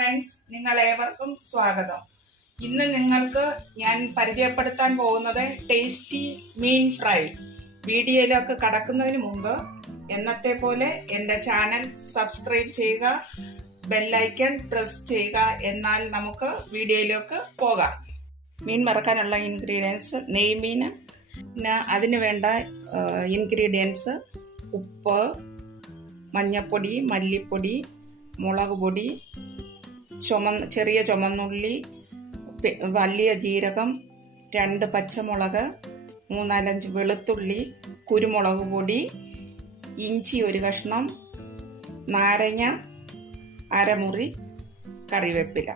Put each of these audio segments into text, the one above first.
Friends, നിങ്ങളേവർക്കും സ്വാഗതം. ഇന്ന് നിങ്ങൾക്ക് ഞാൻ പരിചയപ്പെടുത്താൻ പോകുന്നത് ടേസ്റ്റി മീൻ ഫ്രൈ. വീഡിയോയിലേക്ക് കടക്കുന്നതിന് മുമ്പ് എന്നത്തെ പോലെ എൻ്റെ ചാനൽ സബ്സ്ക്രൈബ് ചെയ്യുക, ബെല്ലൈക്കൺ പ്രസ് ചെയ്യുക. എന്നാൽ നമുക്ക് വീഡിയോയിലേക്ക് പോകാം. മീൻ വറക്കാനുള്ള ഇൻഗ്രീഡിയൻസ്: നെയ്മീൻ, പിന്നെ അതിന് വേണ്ട ഇൻഗ്രീഡിയൻസ് ഉപ്പ്, മഞ്ഞൾപ്പൊടി, മല്ലിപ്പൊടി, മുളക് പൊടി, ചെറിയ ചുമന്നുള്ളി, വലിയ ജീരകം, 2 പച്ചമുളക്, 3-4 വെളുത്തുള്ളി, കുരുമുളക് പൊടി, ഇഞ്ചി 1 കഷ്ണം, നാരങ്ങ അരമുറി, കറിവേപ്പില.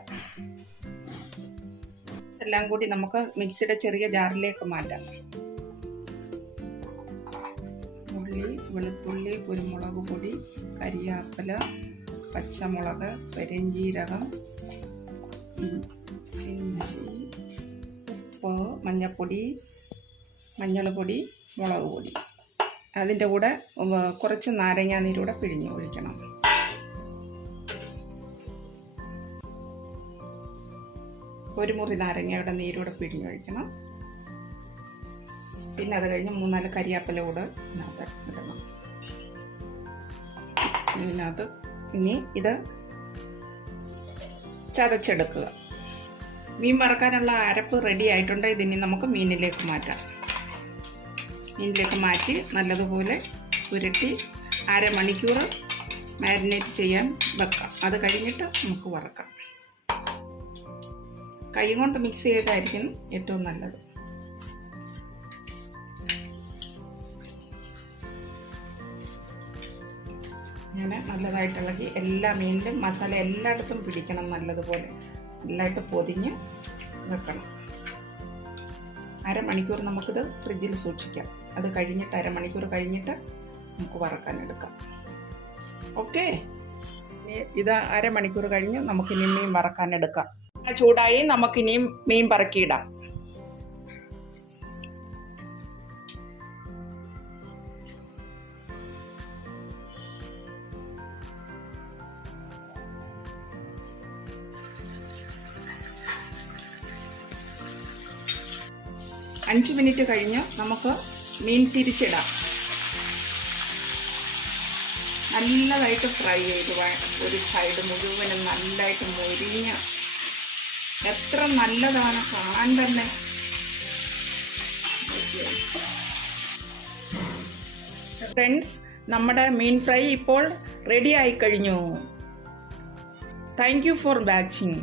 എല്ലാം കൂടി നമുക്ക് മിക്സിയുടെ ചെറിയ ജാറിലേക്ക് മാറ്റാം. ഉള്ളി, വെളുത്തുള്ളി, കുരുമുളക് പൊടി, കരിയാപ്പില, പച്ചമുളക്, പെരുംജീരകം, ഇഞ്ചി, ഉപ്പ്, മഞ്ഞൾപ്പൊടി, മഞ്ഞൾപ്പൊടി, മുളക് പൊടി. അതിൻ്റെ കൂടെ കുറച്ച് നാരങ്ങാനീരൂടെ പിഴിഞ്ഞ് ഒഴിക്കണം. ഒരു മുറി നാരങ്ങയുടെ നീരൂടെ പിഴിഞ്ഞൊഴിക്കണം. പിന്നെ അത് കഴിഞ്ഞ് 3-4 കരിയാപ്പില കൂടെ ഇതിനകത്ത് ഇടണം. ഇതിനകത്ത് ഇനി ഇത് ചതച്ചെടുക്കുക. മീൻ വറക്കാനുള്ള അരപ്പ് റെഡി ആയിട്ടുണ്ട്. ഇതിനി നമുക്ക് മീനിലേക്ക് മാറ്റാം. മീനിലേക്ക് മാറ്റി നല്ലതുപോലെ പുരട്ടി അരമണിക്കൂർ മാരിനേറ്റ് ചെയ്യാൻ വെക്കാം. അത് കഴിഞ്ഞിട്ട് നമുക്ക് വറക്കാം. കൈ കൊണ്ട് മിക്സ് ചെയ്തായിരിക്കും ഏറ്റവും നല്ലത്. ഇങ്ങനെ നല്ലതായിട്ട് ഇളകി എല്ലാ മീനിലും മസാല എല്ലായിടത്തും പിടിക്കണം. നല്ലതുപോലെ നല്ലതായിട്ട് പൊതിഞ്ഞ് വെക്കണം. അരമണിക്കൂർ നമുക്കിത് ഫ്രിഡ്ജിൽ സൂക്ഷിക്കാം. അത് കഴിഞ്ഞിട്ട് അരമണിക്കൂർ കഴിഞ്ഞിട്ട് നമുക്ക് വറക്കാൻ എടുക്കാം. ഓക്കെ, ഇത് അരമണിക്കൂർ കഴിഞ്ഞ് നമുക്കിനി മീൻ വറക്കാൻ എടുക്കാം. ചൂടായി നമുക്കിനിയും മീൻ പറക്കിയിടാം. അഞ്ച് മിനിറ്റ് കഴിഞ്ഞ് നമുക്ക് മീൻ തിരിച്ചിടാം. നല്ലതായിട്ട് ഫ്രൈ ചെയ്ത് ഒരു സൈഡ് മുഴുവനും നല്ലതായിട്ട് മൊരിഞ്ഞ് എത്ര നല്ലതാണ് കാണാൻ തന്നെ. ഫ്രണ്ട്സ്, നമ്മുടെ മീൻ ഫ്രൈ ഇപ്പോൾ റെഡി ആയി കഴിഞ്ഞു. Thank you for watching.